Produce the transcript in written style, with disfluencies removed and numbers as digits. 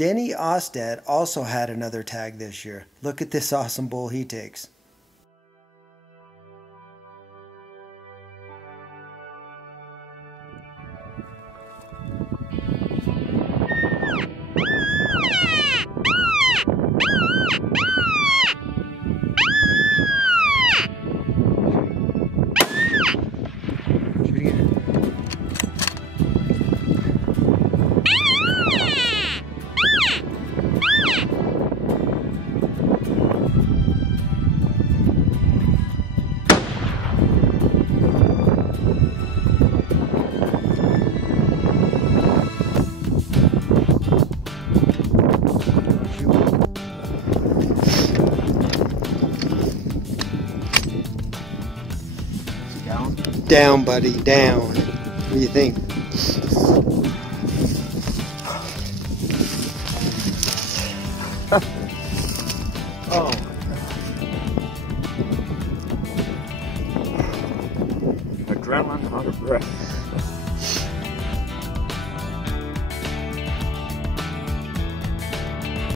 Denny Ostad also had another tag this year. Look at this awesome bull he takes. Down, buddy, down. What do you think? Oh. Adrenaline, out of breath.